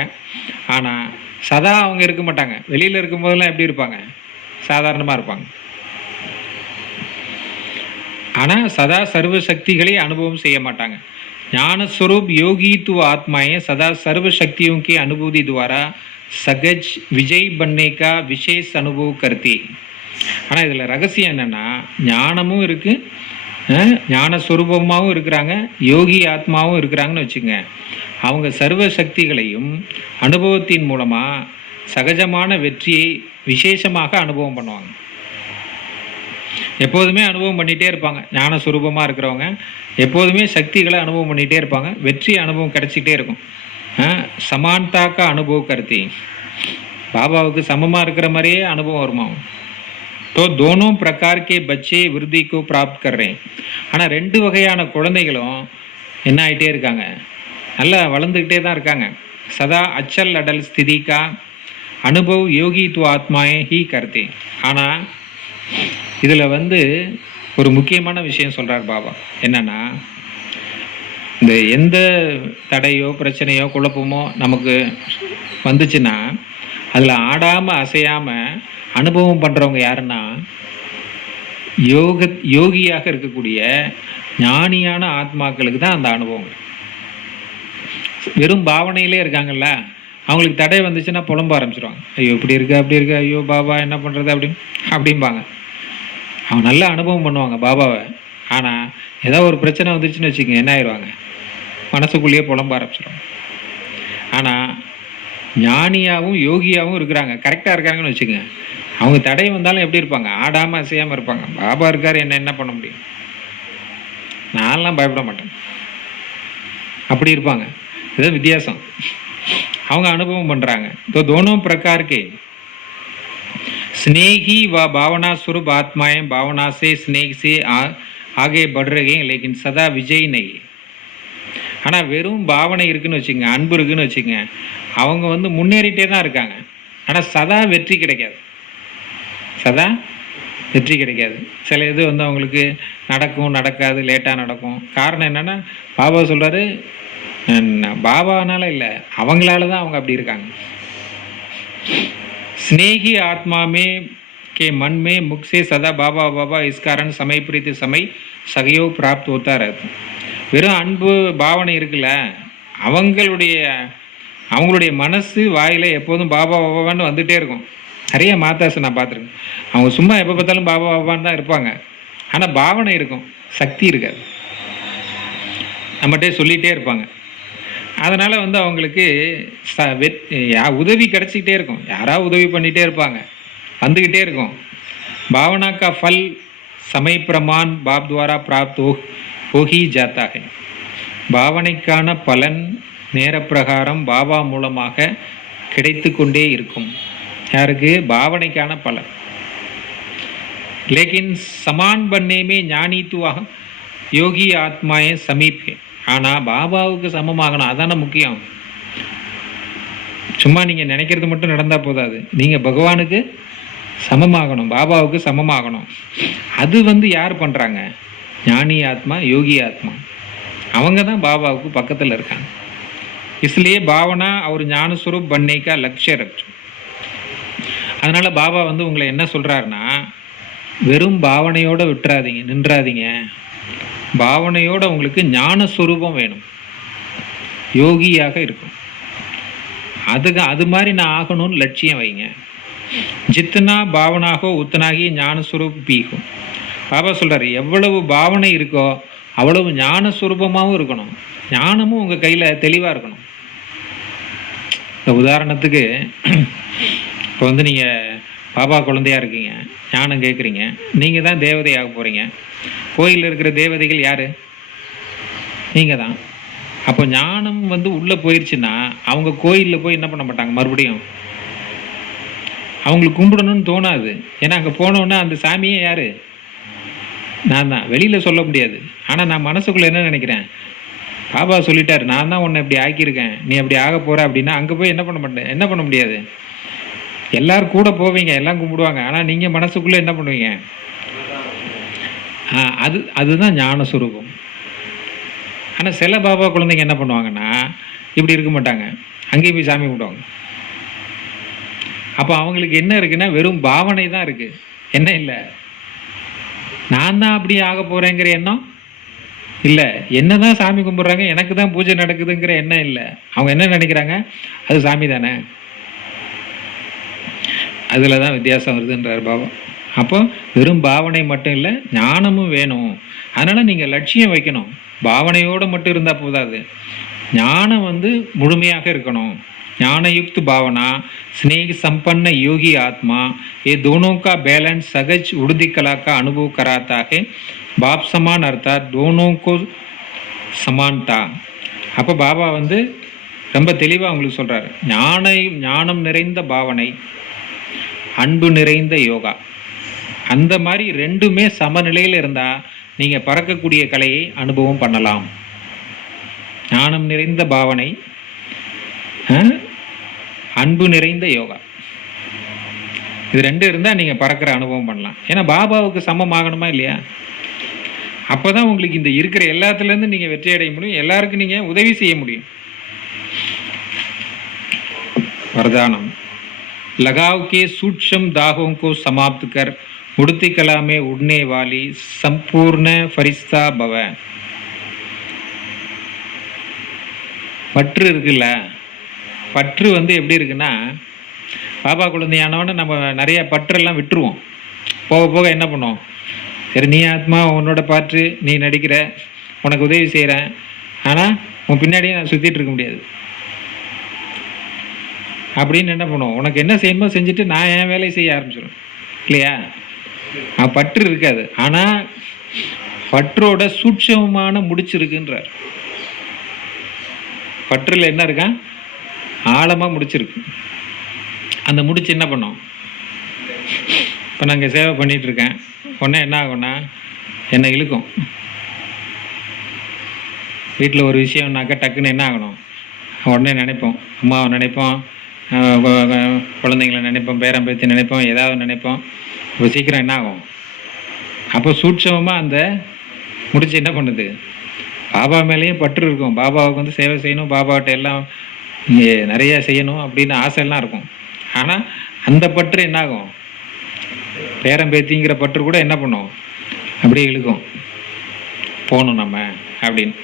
ஆனால் சதா அவங்க இருக்க மாட்டாங்க. வெளியில் இருக்கும்போதெல்லாம் எப்படி இருப்பாங்க? சாதாரணமாக இருப்பாங்க. ஆனால் சதா சர்வ சக்திகளை அனுபவம் செய்ய மாட்டாங்க. ஞானஸ்வரூப் யோகித்துவ ஆத்மாएं सदा सर्व शक्तियों की अनुभूति द्वारा सहज विजय बनने का विशेष अनुभव करती. ஆனால் இதில் ரகசியம் என்னென்னா, ஞானமும் இருக்குது, ஞானஸ்வரூபமாகவும் இருக்கிறாங்க, யோகி ஆத்மாவும் இருக்கிறாங்கன்னு வச்சுங்க. அவங்க சர்வ சக்திகளையும் அனுபவத்தின் மூலமாக சகஜமான வெற்றியை விசேஷமாக அனுபவம் பண்ணுவாங்க. எப்போதுமே அனுபவம் பண்ணிகிட்டே இருப்பாங்க. ஞானஸ்வரூபமாக இருக்கிறவங்க எப்போதுமே சக்திகளை அனுபவம் பண்ணிகிட்டே இருப்பாங்க, வெற்றி அனுபவம் கிடச்சிக்கிட்டே இருக்கும். சமான்தாக்க அனுபவ கருத்தி, பாபாவுக்கு சமமாக இருக்கிற மாதிரியே அனுபவம் வருமா? तो दोनों प्रकार के बच्चे वृद्धि को प्राप्त कर रहे हैं. ஆனால் ரெண்டு வகையான குழந்தைகளும் என்ன ஆகிட்டே இருக்காங்க? நல்லா வளர்ந்துக்கிட்டே தான் இருக்காங்க. சதா அச்சல் அடல் ஸ்திதி கா அனுபவ் யோகித்துவ ஆத்மாயே ஹீ கருத்தே. ஆனால் இதில் வந்து ஒரு முக்கியமான விஷயம் சொல்கிறார் பாபா. என்னென்னா, இந்த எந்த தடையோ பிரச்சனையோ குழப்பமோ நமக்கு வந்துச்சுன்னா அதில் ஆடாமல் அசையாமல் அனுபவம் பண்ணுறவங்க யாருன்னா, யோகியாக இருக்கக்கூடிய ஞானியான ஆத்மாக்களுக்கு தான் அந்த அனுபவம். வெறும் பாவனையிலே இருக்காங்கல்ல, அவங்களுக்கு தடை வந்துச்சுன்னா புலம்ப ஆரம்பிச்சிடுவாங்க. ஐயோ இப்படி இருக்கு அப்படி இருக்கு, ஐயோ பாபா என்ன பண்ணுறது அப்படிம்பாங்க. அவங்க நல்ல அனுபவம் பண்ணுவாங்க பாபாவை. ஆனால் ஏதோ ஒரு பிரச்சனை வந்துச்சுன்னு வச்சுக்கோங்க, என்ன ஆயிடுவாங்க? மனசுக்குள்ளேயே புலம்ப ஆரம்பிச்சிடுவாங்க. ஆனால் ஞானியாகவும் யோகியாகவும் இருக்கிறாங்க, கரெக்டாக இருக்காங்கன்னு வச்சுக்கோங்க, அவங்க தடை வந்தாலும் எப்படி இருப்பாங்க? ஆடாமல் அசையாமல் இருப்பாங்க. பாபா இருக்கார், என்ன பண்ண முடியும்? நான்லாம் பயப்பட மாட்டேன், அப்படி இருப்பாங்க. இது வித்தியாசம். அவங்க அனுபவம் பண்ணுறாங்க. तो दोनों प्रकार के स्नेही व भावना स्वरूप आत्माएं भावना से स्नेह से आगे बढ़ रहे हैं, लेकिन सदा विजय नहीं. ஆனால் வெறும் பாவனை இருக்குன்னு வச்சுங்க, அன்பு இருக்குன்னு வச்சுங்க, அவங்க வந்து முன்னேறிட்டே தான் இருக்காங்க. ஆனால் சதா வெற்றி கிடைக்காது, சதா வெற்றி கிடைக்காது. சில இது வந்து அவங்களுக்கு நடக்கும், நடக்காது, லேட்டாக நடக்கும். காரணம் என்னென்னா, பாபா சொல்கிறாரு, பாபானால இல்லை, அவங்களால தான் அவங்க அப்படி இருக்காங்க. स्नेही आत्मा में के मन में मुख से सदा बाबा बाबा इस कारण समय प्रीति समय सहयोग प्राप्त होता रहता. வெறும் அன்பு பாவனை இருக்குல்ல, அவங்களுடைய மனசு வாயில் எப்போதும் பாபா பாபான்னு வந்துகிட்டே இருக்கும். நிறைய மாதாசை நான் பார்த்துருக்கேன். அவங்க சும்மா எப்போ பார்த்தாலும் பாபா பாபான்னு தான் இருப்பாங்க. ஆனால் பாவனை இருக்கும், சக்தி இருக்காது. நம்மகிட்டே சொல்லிகிட்டே இருப்பாங்க. அதனால் வந்து அவங்களுக்கு உதவி கிடச்சிக்கிட்டே இருக்கும், யாராவது உதவி பண்ணிகிட்டே இருப்பாங்க, வந்துக்கிட்டே இருக்கும். பாவனா கா ஃபல் சமய பிரமான் பாப் துவாரா பிராப்த் ஹோஹி ஜாத்தா ஹை. பாவனைக்கான பலன் நேரப்பிரகாரம் பாபா மூலமாக கிடைத்து கொண்டே இருக்கும். யாருக்கு? பாவனைக்கான பலன். लेकिन समान बनने में ஞானி துவா யோகி ஆத்மாயே சமீபே. ஆனால் பாபாவுக்கு சமமாகணும், அதான முக்கியம். சும்மா நீங்கள் நினைக்கிறது மட்டும் நடந்தால் போதாது, நீங்கள் பகவானுக்கு சமமாகணும், பாபாவுக்கு சமமாகணும். அது வந்து யார் பண்ணுறாங்க? ஞானி ஆத்மா, யோகி ஆத்மா, அவங்க தான் பாபாவுக்கு பக்கத்தில் இருக்காங்க. इसलिए பாவனா அவர் ஞானஸ்வரூப் बनने का लक्ष्य रखो. அதனால் பாபா வந்து உங்களை என்ன சொல்கிறாருன்னா, வெறும் பாவனையோடு விட்டுறாதீங்க, நின்றாதீங்க. பாவனையோடு உங்களுக்கு ஞானஸ்வரூபம் வேணும், யோகியாக இருக்கும். அது மாதிரி நான் ஆகணும்னு லட்சியம் வைங்க. ஜித்தனா பாவனாகோ உத்தனாகி ஞானஸ்வரூப் பீகும். பாபா சொல்கிறார், எவ்வளவு பாவனை இருக்கோ அவ்வளவு ஞான சுரூபமாகவும் இருக்கணும், ஞானமும் உங்கள் கையில் தெளிவாக இருக்கணும். இந்த உதாரணத்துக்கு இப்போ வந்து நீங்கள் பாபா குழந்தையாக இருக்கீங்க, ஞானம் கேட்குறீங்க, நீங்கள் தான் தேவதையாக போகிறீங்க. கோயிலில் இருக்கிற தேவதைகள் யார்? நீங்கள் தான். அப்போ ஞானம் வந்து உள்ளே போயிடுச்சுன்னா அவங்க கோயிலில் போய் என்ன பண்ண மாட்டாங்க, மறுபடியும் அவங்களுக்கு கும்பிடணும்னு தோணாது. ஏன்னா அங்கே போனோன்னா அந்த சாமியே யார்? நான் தான். வெளியில் சொல்ல முடியாது. ஆனால் நான் மனசுக்குள்ளே என்ன நினைக்கிறேன், பாபா சொல்லிட்டார், நான் தான் உன்னை இப்படி ஆக்கியிருக்கேன், நீ அப்படி ஆக போகிற அப்படின்னா அங்கே போய் என்ன பண்ண முடியாது. எல்லோரும் கூட போவீங்க, எல்லாம் கும்பிடுவாங்க, ஆனால் நீங்கள் மனசுக்குள்ளே என்ன பண்ணுவீங்க? அதுதான் ஞான சுரூபம். ஆனால் சில பாபா குழந்தைங்க என்ன பண்ணுவாங்கன்னா இப்படி இருக்க மாட்டாங்க, அங்கேயும் போய் சாமி கும்பிடுவாங்க. அப்போ அவங்களுக்கு என்ன இருக்குன்னா வெறும் பாவனை தான் இருக்குது, என்ன இல்லை, நான் தான் அப்படி ஆக போகிறேங்கிற எண்ணம் இல்லை. என்ன தான் சாமி கும்பிட்றாங்க, எனக்கு தான் பூஜை நடக்குதுங்கிற எண்ணம் இல்லை. அவங்க என்ன நினைக்கிறாங்க, அது சாமி தானே. அதில் தான் வித்தியாசம் வருதுன்றார் பாபா. அப்போ வெறும் பாவனை மட்டும் இல்லை, ஞானமும் வேணும். அதனால் நீங்கள் லட்சியம் வைக்கணும். பாவனையோடு மட்டும் இருந்தால் போதாது, ஞானம் வந்து முழுமையாக இருக்கணும். ज्ञानयुक्त भावना, स्नेह संपन्न योगी आत्मा, ये दोनों का बैलेंस सहज उड़दी कला का अनुभव कराता है. बाप समान अर्थात दोनों को समानता. அப்போ பாபா வந்து ரொம்ப தெளிவாக உங்களுக்கு சொல்கிறார், ஞானம் நிறைந்த பாவனை, அன்பு நிறைந்த யோகா, அந்த மாதிரி ரெண்டுமே சமநிலையில் இருந்தால் நீங்கள் பறக்கக்கூடிய கலையை அனுபவம் பண்ணலாம். ஞானம் நிறைந்த பாவனை, அன்பு நிறைந்த யோகா, இது ரெண்டு இருந்தால் நீங்கள் பறக்கிற அனுபவம் பண்ணலாம். ஏன்னா பாபாவுக்கு சமம் ஆகணுமா இல்லையா? அப்போ தான் உங்களுக்கு இந்த இருக்கிற எல்லாத்துலேருந்து நீங்கள் வெற்றி அடைய முடியும், எல்லாருக்கும் நீங்கள் உதவி செய்ய முடியும். वरदानम लगाव के सूक्ष्म दागों को समाप्त कर उड़ती कला में उड़ने वाली संपूर्ण फरिश्ता भव. பற்று இருக்குல்ல, பற்று வந்து எப்படி இருக்குன்னா, பாபா குழந்தையானவொன்னே நம்ம நிறைய பற்றெல்லாம் விட்டுருவோம். போக போக என்ன பண்ணுவோம், சரி நீ ஆத்மா, உன்னோட பாற்று, நீ நடிக்கிற, உனக்கு உதவி செய்கிறேன், ஆனால் உன் பின்னாடியே நான் சுற்றிட்டு இருக்க முடியாது அப்படின்னு என்ன பண்ணுவோம், உனக்கு என்ன செய்யணுமோ செஞ்சுட்டு நான் என் வேலையை செய்ய ஆரம்பிச்சிடும் இல்லையா? பற்று இருக்காது. ஆனால் பற்றோட சூட்சமமான முடிச்சிருக்குன்றார். பற்றில் என்ன இருக்கா, ஆழமாக முடிச்சிருக்கு. அந்த முடிச்சு என்ன பண்ணோம், இப்போ நாங்கள் சேவை பண்ணிகிட்ருக்கேன், உடனே என்ன ஆகும்னா என்னை இழுக்கும். வீட்டில் ஒரு விஷயம்னாக்கா டக்குன்னு என்ன ஆகணும், உடனே நினைப்போம், அம்மாவை நினைப்போம், குழந்தைங்களை நினைப்போம், பேரன் பேத்தி நினைப்போம், ஏதாவது நினைப்போம். இப்போ சீக்கிரம் என்ன ஆகும், அப்போ சூட்சமமாக அந்த முடிச்சு என்ன பண்ணுது, பாபா மேலேயும் பற்று இருக்கும். பாபாவுக்கு வந்து சேவை செய்யணும், பாபாவிட்ட எல்லாம் நிறைய செய்யணும் அப்படின்னு ஆசையெல்லாம் இருக்கும். ஆனால் அந்த பற்று என்னாகும், பேரன் பேத்திங்கிற பற்று கூட என்ன பண்ணும், அப்படியே இழுக்கும், போகணும் நம்ம அப்படின்னு.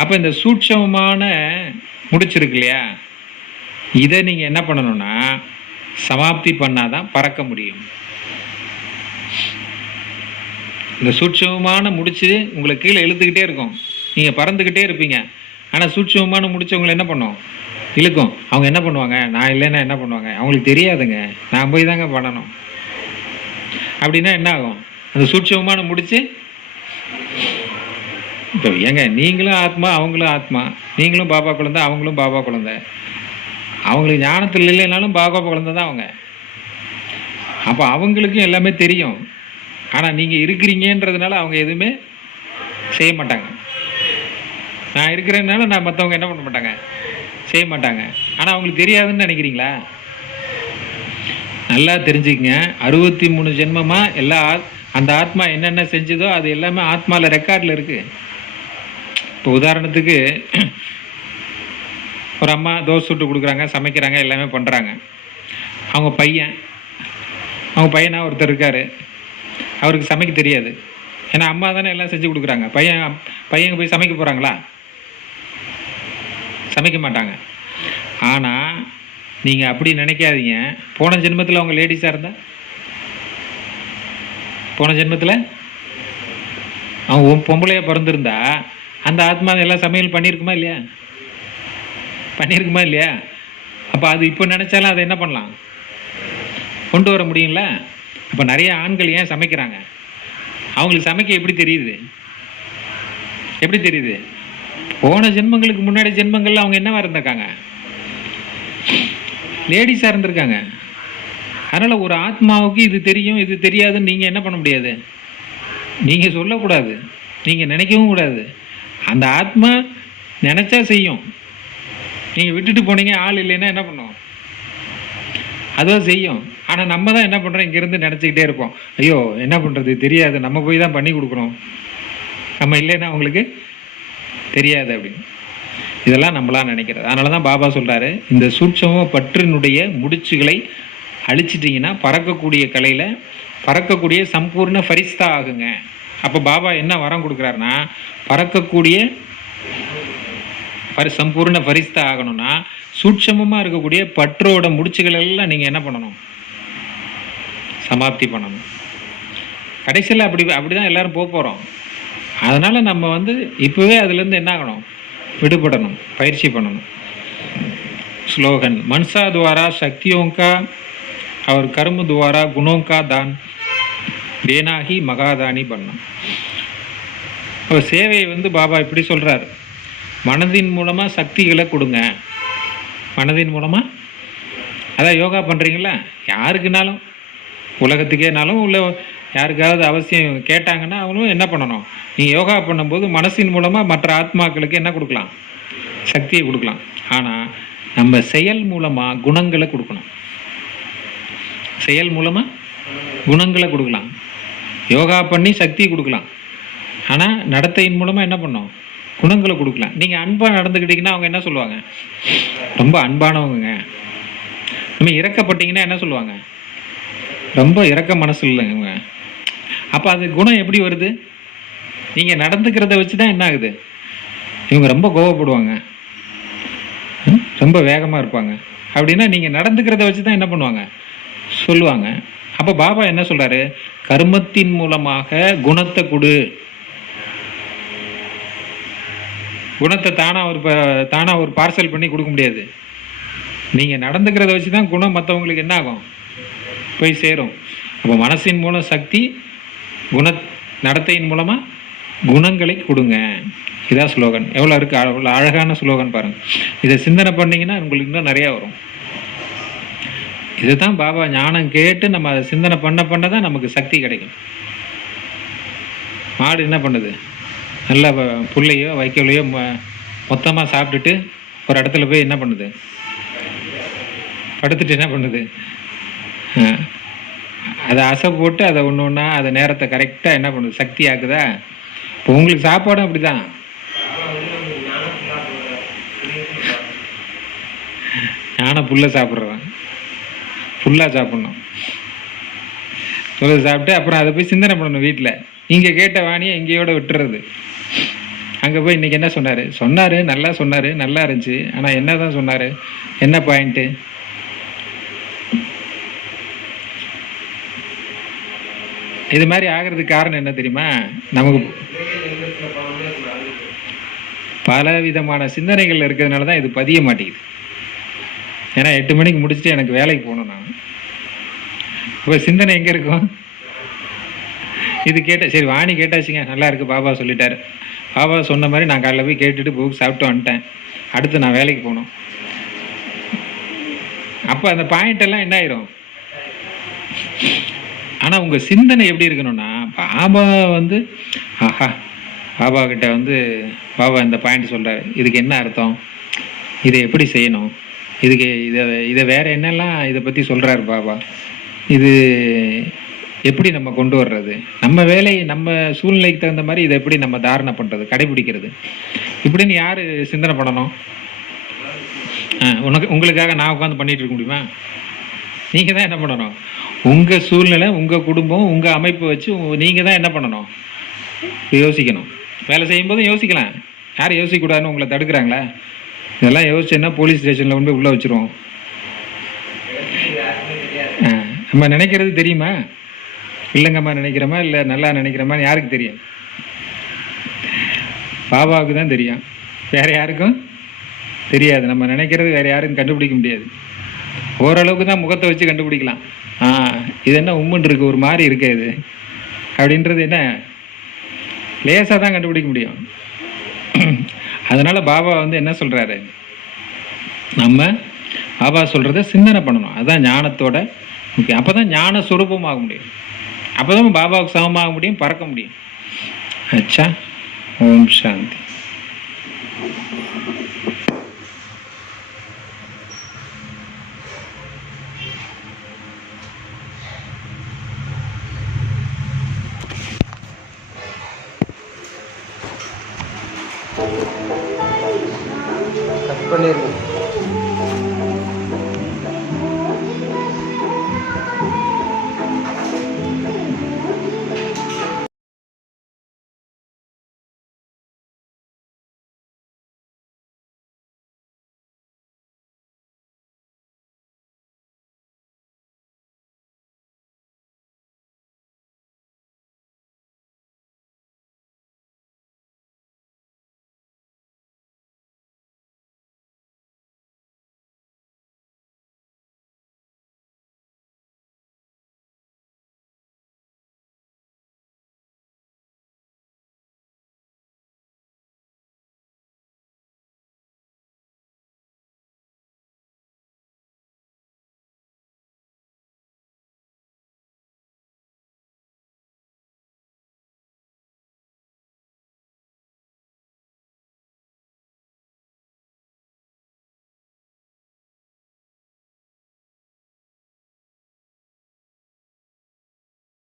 அப்போ இந்த சூட்சமமான முடிச்சிருக்கு இல்லையா, இதை நீங்கள் என்ன பண்ணணும்னா சமாப்தி பண்ணாதான் பறக்க முடியும். இந்த சூட்சமமான முடிச்சு உங்களை கீழே இழுத்துக்கிட்டே இருக்கும், நீங்கள் பறந்துக்கிட்டே இருப்பீங்க. ஆனால் சூட்சமமான முடிச்சு உங்களை என்ன பண்ணும், இழுக்கும். அவங்க என்ன பண்ணுவாங்க, நான் இல்லைன்னா என்ன பண்ணுவாங்க, அவங்களுக்கு தெரியாதுங்க, நான் போய் தாங்க பண்ணணும் அப்படின்னா என்ன ஆகும், அந்த சூட்சமமான முடிச்சு. இப்போ ஏங்க, நீங்களும் ஆத்மா, அவங்களும் ஆத்மா, நீங்களும் பாபா குழந்தை, அவங்களும் பாபா குழந்தை. அவங்களுக்கு ஞானத்தில் இல்லைனாலும் பாபா குழந்தை தான் அவங்க. அப்போ அவங்களுக்கும் எல்லாமே தெரியும். ஆனால் நீங்கள் இருக்கிறீங்கன்றதுனால அவங்க எதுவுமே செய்ய மாட்டாங்க. நான் இருக்கிறதுனால நான் மற்றவங்க என்ன பண்ண மாட்டாங்க, செய்ய மாட்டாங்க. ஆனால் அவங்களுக்கு தெரியாதுன்னு நினைக்கிறீங்களா? நல்லா தெரிஞ்சுக்கங்க, 63 ஜென்மமாக எல்லா அந்த ஆத்மா என்னென்ன செஞ்சதோ அது எல்லாமே ஆத்மாவில் ரெக்கார்டில் இருக்குது. இப்போ உதாரணத்துக்கு ஒரு அம்மா தோசை சுட்டு கொடுக்குறாங்க, சமைக்கிறாங்க, எல்லாமே பண்ணுறாங்க. அவங்க பையனாக ஒருத்தர் இருக்கார், அவருக்கு சமைக்க தெரியாது. ஏன்னா அம்மா தானே எல்லாம் செஞ்சு கொடுக்குறாங்க. பையங்க போய் சமைக்க போகிறாங்களா? சமைக்க மாட்டாங்க. ஆனால் நீங்கள் அப்படி நினைக்காதீங்க. போன ஜென்மத்தில் அவங்க லேடிஸாக இருந்தால், போன ஜென்மத்தில் அவன் பொம்பளையாக பிறந்திருந்தா அந்த ஆத்மா எல்லாம் சமையல் பண்ணியிருக்குமா இல்லையா? பண்ணியிருக்குமா இல்லையா? அப்போ அது இப்போ நினச்சாலும் அதை என்ன பண்ணலாம், கொண்டு வர முடியுங்களா? அப்போ நிறைய ஆண்கள் ஏன் சமைக்கிறாங்க? அவங்களுக்கு சமைக்க எப்படி தெரியுது? எப்படி தெரியுது? போன ஜென்மங்களுக்கு முன்னாடி ஜென்மங்கள்ல அவங்க என்னவா இருந்திருக்காங்க? லேடிஸாக இருந்திருக்காங்க. அதனால் ஒரு ஆத்மாவுக்கு இது தெரியும் இது தெரியாதுன்னு நீங்கள் என்ன பண்ண முடியாது, நீங்கள் சொல்லக்கூடாது, நீங்கள் நினைக்கவும் கூடாது. அந்த ஆத்மா நினச்சா செய்யும். நீங்கள் விட்டுட்டு போனீங்க, ஆள் இல்லைன்னா என்ன பண்ணுவோம்? அதுவும் செய்யும். ஆனால் நம்ம தான் என்ன பண்ணுறோம், இங்கேருந்து நினச்சிக்கிட்டே இருப்போம், ஐயோ என்ன பண்ணுறது தெரியாது, நம்ம போய் தான் பண்ணி கொடுக்குறோம், நம்ம இல்லைன்னா அவங்களுக்கு தெரியாது அப்படின்னு. இதெல்லாம் நம்மளாம் நினைக்கிறது. அதனால தான் பாபா சொல்கிறாரு, இந்த சூட்சம பற்றினுடைய முடிச்சுகளை அழிச்சிட்டிங்கன்னா பறக்கக்கூடிய கலையில் பறக்கக்கூடிய சம்பூர்ண ஃபரிஸ்தா ஆகுங்க. அப்போ பாபா என்ன வரம் கொடுக்குறாருன்னா, பறக்கக்கூடிய சம்பூர்ண ஃபரிஸ்தா ஆகணும்னா சூட்சமமாக இருக்கக்கூடிய பற்றோட முடிச்சுகள் எல்லாம் நீங்கள் என்ன பண்ணணும், சமாப்தி பண்ணணும். கடைசியில் அப்படி தான் எல்லாரும் போகிறோம். அதனால் நம்ம இப்போவே அதுலேருந்து என்ன ஆகணும், விடுபடணும், பயிற்சி பண்ணணும். ஸ்லோகன் மன்சா துவாரா சக்தியோங்கா और कर्म द्वारा गुणों का दान देना ही மகாதானி பண்ணணும். இப்போ சேவையை பாபா இப்படி சொல்கிறார், மனதின் மூலமாக சக்திகளை கொடுங்க. மனதின் மூலமாக அதான் யோகா பண்ணுறீங்களா, யாருக்குனாலும் உலகத்துக்கேனாலும் உள்ள யாருக்காவது அவசியம் கேட்டாங்கன்னா அவங்களும் என்ன பண்ணணும், நீங்கள் யோகா பண்ணும்போது மனசின் மூலமாக மற்ற ஆத்மாக்களுக்கு என்ன கொடுக்கலாம், சக்தியை கொடுக்கலாம். ஆனால் நம்ம செயல் மூலமாக குணங்களை கொடுக்கணும். செயல் மூலமாக குணங்களை கொடுக்கலாம். யோகா பண்ணி சக்தி கொடுக்கலாம். ஆனால் நடத்தையின் மூலமாக என்ன பண்ணோம், குணங்களை கொடுக்கலாம். நீங்கள் அன்பாக நடந்துக்கிட்டிங்கன்னா அவங்க என்ன சொல்லுவாங்க, ரொம்ப அன்பானவங்க. நம்ம இறக்கப்பட்டீங்கன்னா என்ன சொல்லுவாங்க, ரொம்ப இறக்க மனசு இல்லைங்க. அப்போ அது குணம் எப்படி வருது? நீங்கள் நடந்துக்கிறத வச்சு தான் என்ன ஆகுது, இவங்க ரொம்ப கோவப்படுவாங்க, ரொம்ப வேகமாக இருப்பாங்க அப்படின்னா நீங்கள் நடந்துக்கிறத வச்சு தான் என்ன பண்ணுவாங்க, சொல்லுவாங்க. அப்போ பாபா என்ன சொல்கிறாரு, கர்மத்தின் மூலமாக குணத்தை கொடு. குணத்தை தானாக ஒரு பார்சல் பண்ணி கொடுக்க முடியாது. நீங்கள் நடந்துக்கிறத வச்சு தான் குணம் மற்றவங்களுக்கு என்ன ஆகும், போய் சேரும். அப்போ மனசின் மூலம் சக்தி, நடத்தையின் மூலமாக குணங்களை கொடுங்க. இதான் ஸ்லோகன். எவ்வளோ இருக்குது, அவ்வளோ அழகான ஸ்லோகன் பாருங்கள். இதை சிந்தனை பண்ணிங்கன்னா உங்களுக்கு இன்னும் நிறையா வரும். இதுதான் பாபா ஞானம் கேட்டு நம்ம அதை சிந்தனை பண்ண தான் நமக்கு சக்தி கிடைக்கும். மாடு என்ன பண்ணுது, நல்லா புல்லையோ வைக்கோலையோ மொத்தமாக சாப்பிட்டுட்டு ஒரு இடத்துல போய் என்ன பண்ணுது, படுத்துட்டு என்ன பண்ணுது, அதை அசை போட்டு அதை ஒன்று ஒன்றா அதை நேரத்தை கரெக்டாக என்ன பண்ணுது, சக்தி ஆக்குதா. இப்போ உங்களுக்கு சாப்பாடும் அப்படி தான். ஞான புல்லை சாப்பிட்றவன் ஃபுல்லாக சாப்பிட்ணும், சாப்பிட்டு அப்புறம் அதை போய் சிந்தனை பண்ணணும். வீட்டில் நீங்கள் கேட்ட வாணியை எங்கேயோட விட்டுறது. அங்கே போய் இன்றைக்கி என்ன சொன்னார், நல்லா சொன்னார், நல்லா இருந்துச்சு, ஆனால் என்ன தான் சொன்னார், என்ன பாயிண்ட்டு? இது மாதிரி ஆகிறதுக்கு காரணம் என்ன தெரியுமா, நமக்கு பல விதமான சிந்தனைகள் இருக்கிறதுனால தான் இது பதிய மாட்டேங்குது. ஏன்னா 8 மணிக்கு முடிச்சுட்டு எனக்கு வேலைக்கு போகணும். நான் இப்போ சிந்தனை எங்கே இருக்கும், இது சரி வாணி கேட்டாச்சுங்க, நல்லா இருக்குது, பாபா சொல்லிட்டாரு, பாபா சொன்ன மாதிரி நான் காலைல போய் கேட்டுட்டு புக் சாப்பிட்டு வந்துட்டேன், அடுத்து நான் வேலைக்கு போகணும். அப்போ அந்த பாயிண்ட் எல்லாம் என்ன ஆயிரும். ஆனால் உங்கள் சிந்தனை எப்படி இருக்கணும்னா, பாபா ஆஹா பாபா கிட்ட பாபா இந்த பாயிண்ட் சொல்கிறார், இதுக்கு என்ன அர்த்தம், இதை எப்படி செய்யணும், இதுக்கு இதை வேறு என்னெல்லாம் இதை பற்றி சொல்கிறாரு பாபா, இது எப்படி நம்ம கொண்டு வர்றது, நம்ம வேலை நம்ம சூழ்நிலைக்கு தகுந்த மாதிரி இதை எப்படி நம்ம தாரணை பண்ணுறது, கடைபிடிக்கிறது, இப்படின்னு யார் சிந்தனை பண்ணணும்? உங்களுக்காக நான் உட்காந்து பண்ணிகிட்டு இருக்க முடியுமா? நீங்கள் தான் என்ன பண்ணணும், உங்கள் சூழ்நிலை, உங்கள் குடும்பம், உங்கள் அமைப்பை வச்சு நீங்கள் தான் என்ன பண்ணணும், யோசிக்கணும். வேலை செய்யும்போது யோசிக்கலாம், யாரும் யோசிக்கக்கூடாதுன்னு உங்களை தடுக்கிறாங்களா? இதெல்லாம் யோசிச்சேன்னா போலீஸ் ஸ்டேஷனில் கொண்டு உள்ளே வச்சுருவோம். நம்ம நினைக்கிறது தெரியுமா, இல்லைங்கம்மா நினைக்கிறோமா இல்லை நல்லா நினைக்கிறோமான்னு யாருக்கு தெரியும்? பாபாவுக்கு தான் தெரியும், வேறு யாருக்கும் தெரியாது. நம்ம நினைக்கிறது வேறு யாருக்கும் கண்டுபிடிக்க முடியாது. ஓரளவுக்கு தான் முகத்தை வச்சு கண்டுபிடிக்கலாம். இது என்ன உம்முன்னு இருக்கு, ஒரு மாதிரி இருக்கே இது அப்படின்றது என்ன லேசாக தான் கண்டுபிடிக்க முடியும். அதனால் பாபா வந்து என்ன சொல்கிறாரு, நம்ம பாபா சொல்கிறத சிந்தனை பண்ணணும். அதுதான் ஞானத்தோட முக்கியம். அப்போ தான் ஞான சுரூபமாக முடியும். அப்போ தான் பாபாவுக்கு சமமாக முடியும், பறக்க முடியும். அச்சா, ஓம் சாந்தி. கட் பண்ணிருங்க.